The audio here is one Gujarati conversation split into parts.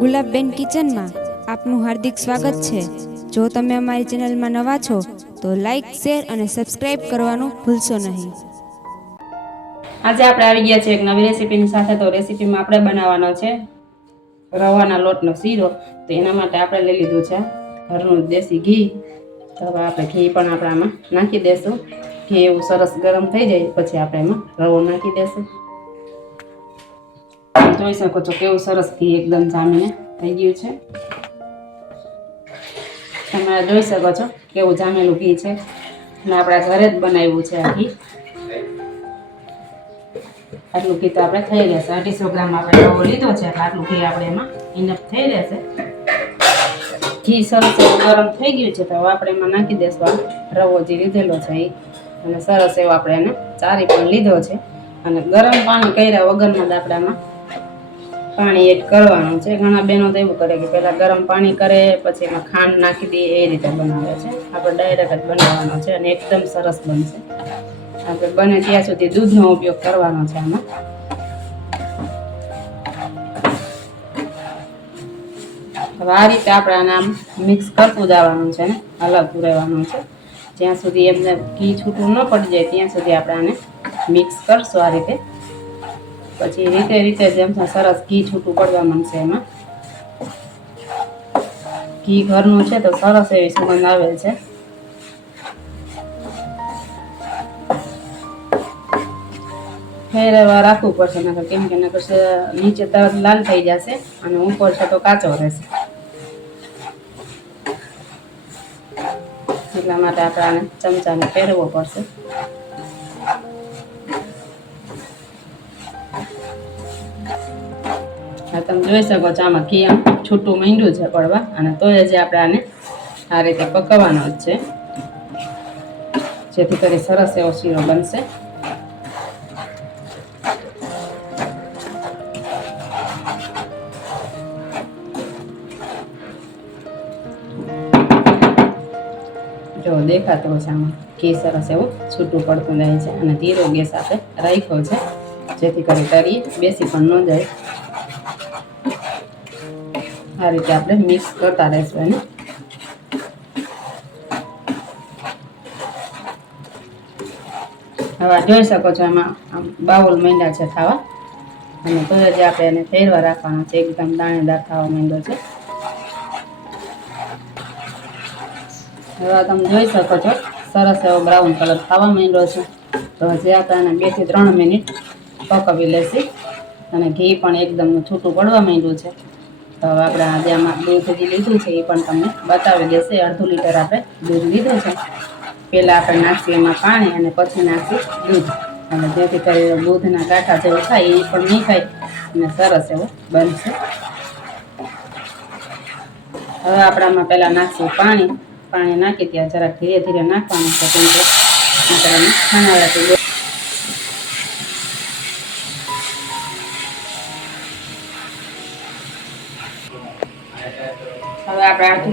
ગુલાબબેન કિચનમાં આપનું હાર્દિક સ્વાગત છે. જો તમે અમારી ચેનલમાં નવા છો, તો લાઈક શેર અને સબસ્ક્રાઇબ કરવાનું ભૂલશો નહીં. આજે આપણે આવી ગયા છે એક નવી રેસીપીની સાથે, તો રેસીપીમાં આપણે બનાવવાનો છે રવાના લોટનો શીરો. તો એના માટે આપણે લઈ લીધું છે ઘરનું દેશી ઘી. તો હવે આપણે ઘી પણ આપણે આમાં નાખી દેશું. ઘી એવું સરસ ગરમ થઈ જાય, પછી આપણે એમાં રવો નાખી દેશું. જોઈ શકો છો કેવું સરસ ઘી એકદમ જામીને થઈ ગયું છે. તમે જોઈ શકો છો કેવું જામેલું ઘી છે. અને આપણા ઘરે જ બનાવ્યું છે આ ઘી. આટલું ઘી તો આપણે થઈ રહેશે. અઢીસો ગ્રામ આપણે રવો લીધો છે આટલું ઘી આપણે એમાં ઇનફ થઈ રહેશે. ઘી સરસ એવું ગરમ થઈ ગયું છે, તો હવે આપણે એમાં નાખી દેશું રવો જે લીધેલો છે એ. અને સરસ એવો આપણે એને ચારી પણ લીધો છે. અને ગરમ પાણી કર્યા આપણે આમાં પાણી એડ કરવાનું છે. ઘણા બહેનો તો એવું કરે કે પહેલાં ગરમ પાણી કરે, પછી એમાં ખાંડ નાખી દઈએ એ રીતે બનાવે છે. આપણે ડાયરેક્ટ જ બનાવવાનો છે અને એકદમ સરસ બનશે. આપણે બને ત્યાં સુધી દૂધનો ઉપયોગ કરવાનો છે આમાં. હવે આ રીતે આપણે આને આમ મિક્સ કરતું જવાનું છે ને, હલાવતું રહેવાનું છે. જ્યાં સુધી એમને ઘી છૂટું ન પડી જાય, ત્યાં સુધી આપણે આને મિક્સ કરશું આ રીતે. પછી રીતે રીતે જેમ સરસ ઘી છૂટું પડવા માંડશે એમાં. ઘી ઘરનું છે તો સરસ એવી સુગંધ આવે છે. ફેરવા રાખવું પડશે, નકર કેમ કે નકર નીચે તરત લાલ થઈ જશે અને ઉપર છે તો કાચો રહેશે. એટલા માટે આપણે આને ચમચાને ફેરવવો પડશે. તમે જોઈ શકો છો આમાં ઘી આમ છૂટું મીંડું છે પડવા. અને તોય હજી આપણે આને આ રીતે પકવવાનો જ છે. જેથી કરી સરસ એવો શીરો બનશે. જો દેખાતો હશે આમાં ઘી સરસ એવું છૂટું પડતું જાય છે. અને ધીરો ગેસ આપણે રાખ્યો છે. જેથી કરી તરી બેસી પણ ન જાય. આ રીતે આપણે મિક્સ કરતા રહેશું એને હવે જોઈ શકો છો એમાં આમ બાઉલ માંડ્યા છે ખાવા. અને તો જ આપણે એને ફેરવા રાખવાનો છે, એકદમ દાણેદાર ખાવા માંડ્યો છે. હવે તમે જોઈ શકો છો, સરસ એવો બ્રાઉન કલર ખાવા માંડ્યો છે. તો હજી આપણે એને બેથી ત્રણ મિનિટ પકવી લેશે. અને ઘી પણ એકદમ છૂટું પડવા માંડ્યું છે. તો હવે આપણે આજે આમાં દૂધ જે લીધું છે, એ પણ તમને બતાવી દેશે. અડધું લીટર આપણે દૂધ લીધું છે. પહેલાં આપણે નાખીએ એમાં પાણી અને પછી નાખીએ દૂધ. અને જેથી કરી દૂધના કાંઠા જેવો થાય, એ પણ નહીં થાય અને સરસ એવું બનશે. હવે આપણામાં પહેલાં નાખશું પાણી. પાણી નાખી ત્યાં જરાક ધીરે ધીરે નાખવાનું છે, કેમ કે આપણે ખાનાવાળાથી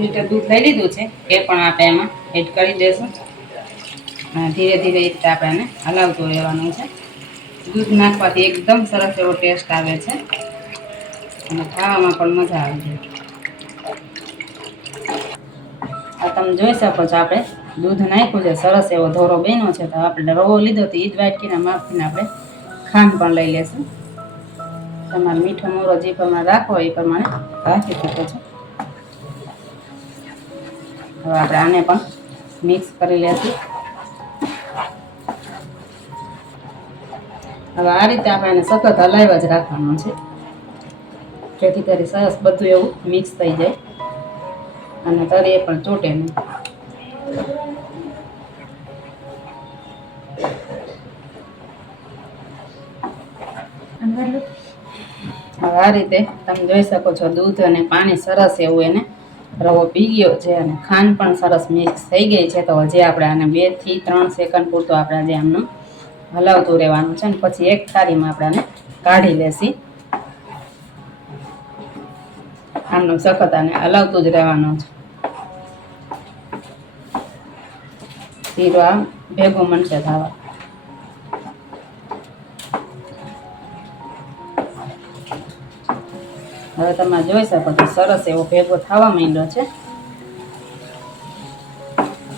લીટર દૂધ લઈ લીધું છે, એ પણ આપણે એમાં એડ કરી દઈશું. ધીરે ધીરે એ રીતે આપણે એને હલાવતું રહેવાનું છે. દૂધ નાખવાથી એકદમ સરસ એવો ટેસ્ટ આવે છે. અને ખાવામાં પણ મજા આવે છે. આ તમે જોઈ શકો છો આપણે, દૂધ નાખ્યું છે, સરસ એવો ધોરો બન્યો છે. તો આપણે રવો લીધો તો એ જ વાટકીના માપીને આપણે ખાંડ પણ લઈ લેશું. તમારે મીઠો મોરો જે પ્રમાણે રાખવો એ પ્રમાણે રાખી શકો છો. હવે આપણે આને પણ મિક્સ કરી લેશું. હવે આ રીતે આપણે એને સખત હલાવ્યા જ રાખવાનું છે. જેથી કરી સરસ બધું એવું મિક્સ થઈ જાય. અને તરી એ પણ તૂટે નહીં. હવે આ રીતે તમે જોઈ શકો છો દૂધ અને પાણી સરસ એવું એને રવો પી ગયો છે અને ખાંડ પણ સરસ મિક્સ થઈ ગઈ છે. તો હજી આપણે આને બેથી ત્રણ સેકન્ડ પૂરતો આપણે આજે આમનું હલાવતું રહેવાનું છે અને પછી એક થાળીમાં આપણે કાઢી લેશી. આમનું સખત આને હલાવતું જ રહેવાનું છે. શીરો આ ભેગો મનશે થવા હવે તમે જોઈ શકો છો, સરસ એવો ભેગો થવા માંડ્યો છે.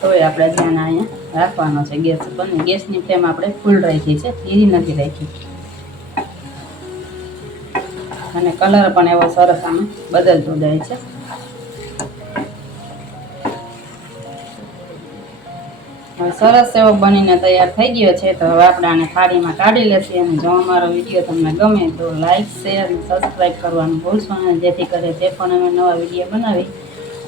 તોય આપણે ધ્યાન અહીંયા રાખવાનો છે, ગેસ બંને, ગેસની ફ્લેમ આપણે ફૂલ રાખી છે ધીરી નથી રાખી. અને કલર પણ એવો સરસ આમાં બદલતો જાય છે. સરસ એવો બનીને તૈયાર થઈ ગયો છે, તો હવે આપણે આને થાળીમાં કાઢી લેશી. અને જો અમારો વીડિયો તમને ગમે તો લાઈક શેર અને સબસ્ક્રાઈબ કરવાનું ભૂલશો નહીં. જેથી કરે જે પણ અમે નવા વીડિયો બનાવી,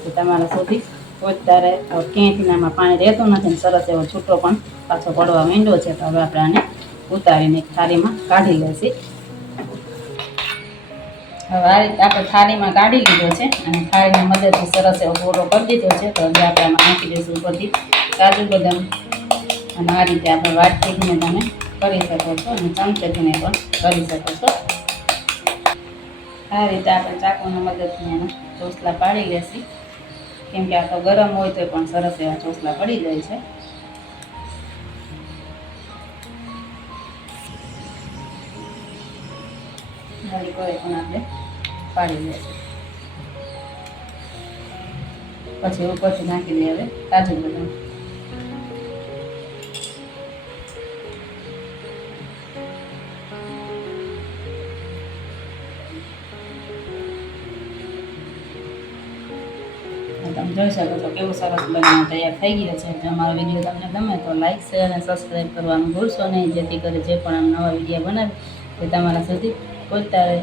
તો તમારા સુધી પહોંચતા રહે. ક્યાંયથી આમાં પાણી રહેતું નથી સરસ એવો છૂટો પણ પાછો પડવા માંડ્યો છે, તો હવે આપણે આને ઉતારીને થાળીમાં કાઢી લેશી. હવે આ રીતે આપણે થાળીમાં કાઢી લીધો છે, અને થાળીની મદદથી સરસ એવો પૂરો કરી દીધો છે. તો હવે આપણે આમાં નાખી દઈશું બધી કાજુ બદામ. અને આ રીતે આપણે વાટકીને તમે કરી શકો છો અને ચમચેથીને પણ કરી શકો છો. આ રીતે આપણે ચાકુના મદદથી એના ચોસલા પાડી લેશી. કેમ કે આ તો ગરમ હોય તો પણ સરસ એવા ચોસલા પડી જાય છે. પાડી લેશું. પછી ઉપરથી નાખી દઈએ હવે કાજુ બદામ. તમે જોઈ શકો છો કેવું સરસ બનીને તૈયાર થઈ ગયો છે. અમારો વીડિયો તમને ગમે તો લાઈક શેર અને સબસ્ક્રાઈબ કરવાનું ભૂલશો નહીં. જેથી કરી જે પણ આમ નવા વીડિયો બનાવે તે તમારા સુધી પહોંચતા રહે